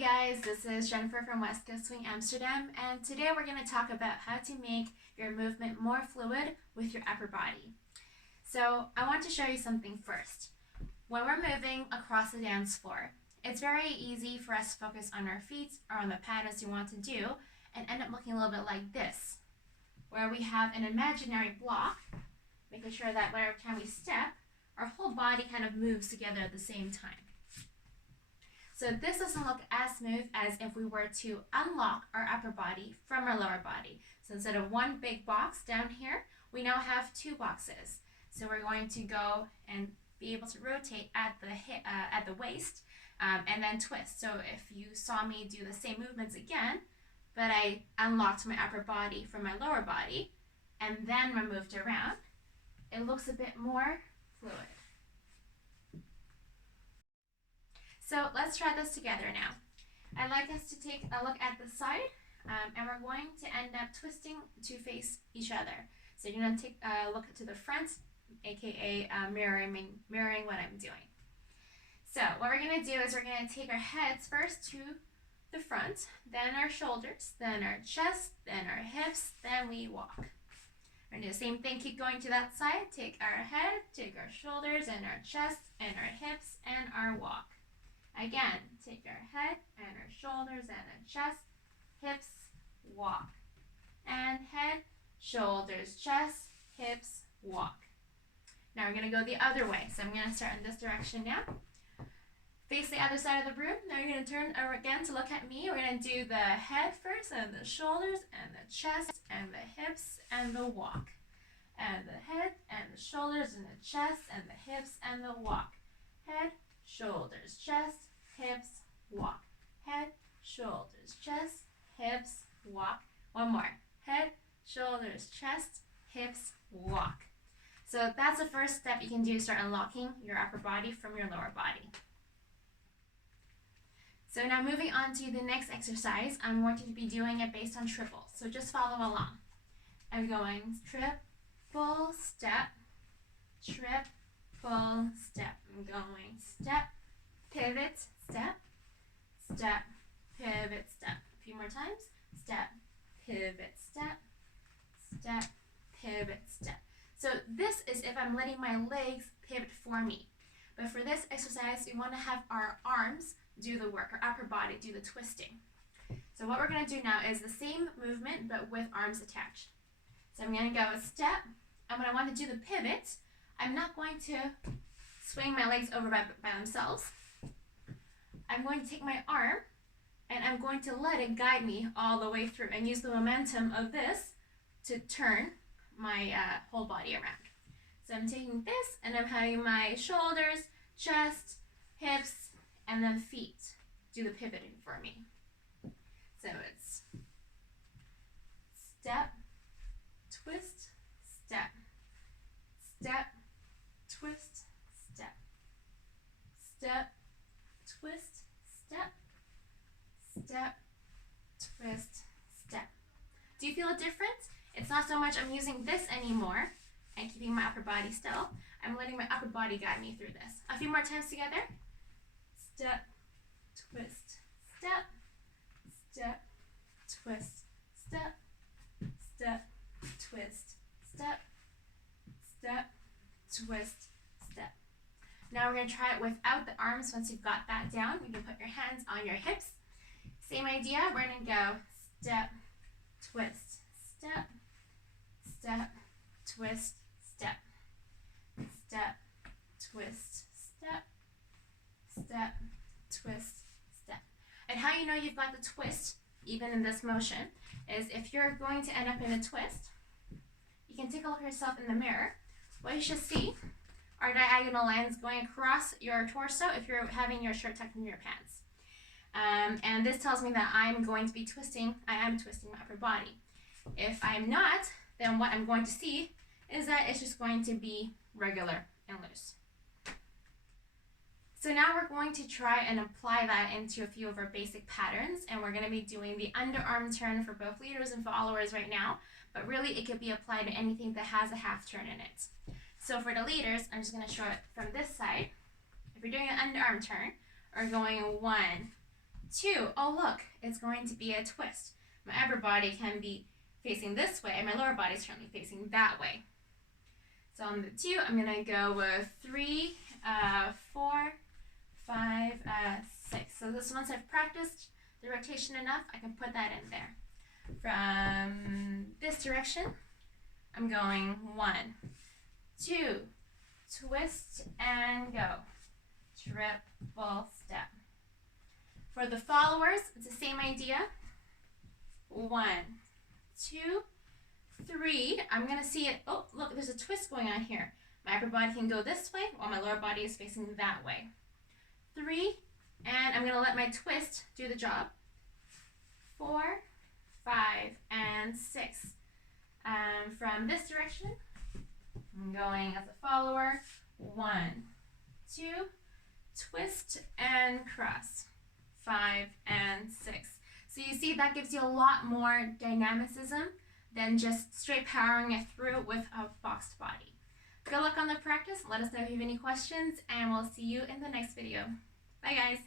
Hey guys, this is Jennifer from West Coast Swing Amsterdam, and today we're going to talk about how to make your movement more fluid with your upper body. So I want to show you something first. When we're moving across the dance floor, it's very easy for us to focus on our feet or on the patterns we want to do and end up looking a little bit like this, where we have an imaginary block, making sure that every time we step, our whole body kind of moves together at the same time. So this doesn't look as smooth as if we were to unlock our upper body from our lower body. So instead of one big box down here, we now have two boxes. So we're going to go and be able to rotate at the waist and then twist. So if you saw me do the same movements again, but I unlocked my upper body from my lower body and then I moved around, it looks a bit more fluid. So let's try this together now. I'd like us to take a look at the side and we're going to end up twisting to face each other. So you're going to take a look to the front, aka mirroring what I'm doing. So what we're going to do is we're going to take our heads first to the front, then our shoulders, then our chest, then our hips, then we walk. We're going to do the same thing, keep going to that side, take our head, take our shoulders and our chest and our hips and our walk. Again, take our head and our shoulders and our chest, hips, walk. And head, shoulders, chest, hips, walk. Now we're going to go the other way. So I'm going to start in this direction now. Face the other side of the room. Now you're going to turn again to look at me. We're going to do the head first, and the shoulders, and the chest, and the hips, and the walk. And the head, and the shoulders, and the chest, and the hips, and the walk. Head, shoulders, chest, hips, walk. Head, shoulders, chest, hips, walk. One more. Head, shoulders, chest, hips, walk. So that's the first step you can do to start unlocking your upper body from your lower body. So now moving on to the next exercise, I'm going to be doing it based on triples. So just follow along. I'm going triple step, triple step. I'm going step, pivot, step, step, pivot, step. A few more times. Step, pivot, step, step, pivot, step. So this is if I'm letting my legs pivot for me. But for this exercise, we want to have our arms do the work, our upper body do the twisting. So what we're going to do now is the same movement, but with arms attached. So I'm going to go a step, and when I want to do the pivot, I'm not going to swing my legs over by themselves. I'm going to take my arm and I'm going to let it guide me all the way through and use the momentum of this to turn my whole body around. So I'm taking this and I'm having my shoulders, chest, hips, and then feet do the pivoting for me. So it's step, twist, step, step, twist, step, step, twist, step, step, twist, step. Do you feel a difference? It's not so much I'm using this anymore and keeping my upper body still. I'm letting my upper body guide me through this. A few more times together. Step, twist, step, step, twist, step, step, twist, step, step, twist, step. Now we're going to try it without the arms. Once you've got that down, you can put your hands on your hips. Same idea. We're going to go step, twist, step, step, twist, step, step, twist, step, step, twist, step. And how you know you've got the twist, even in this motion, is if you're going to end up in a twist, you can take a look at yourself in the mirror. What you should see are diagonal lines going across your torso if you're having your shirt tucked in your pants. And this tells me that I'm going to be twisting, I am twisting my upper body. If I'm not, then what I'm going to see is that it's just going to be regular and loose. So now we're going to try and apply that into a few of our basic patterns, and we're going to be doing the underarm turn for both leaders and followers right now, but really it could be applied to anything that has a half turn in it. So for the leaders, I'm just going to show it from this side. If you're doing an underarm turn, we're going 1, 2, oh look, it's going to be a twist. My upper body can be facing this way, and my lower body is currently facing that way. So on the 2, I'm going to go with 3, 4, 5, 6. So this once I've practiced the rotation enough, I can put that in there. From this direction, I'm going 1, 2, twist and go. Triple step. For the followers, it's the same idea. 1, 2, 3. I'm going to see it. Oh, look, there's a twist going on here. My upper body can go this way while my lower body is facing that way. 3, and I'm going to let my twist do the job. 4, 5, and 6. From this direction, I'm going as a follower. 1, 2, twist and cross. 5 and 6. So you see that gives you a lot more dynamicism than just straight powering it through with a boxed body. Good luck on the practice. Let us know if you have any questions, and we'll see you in the next video. Bye guys.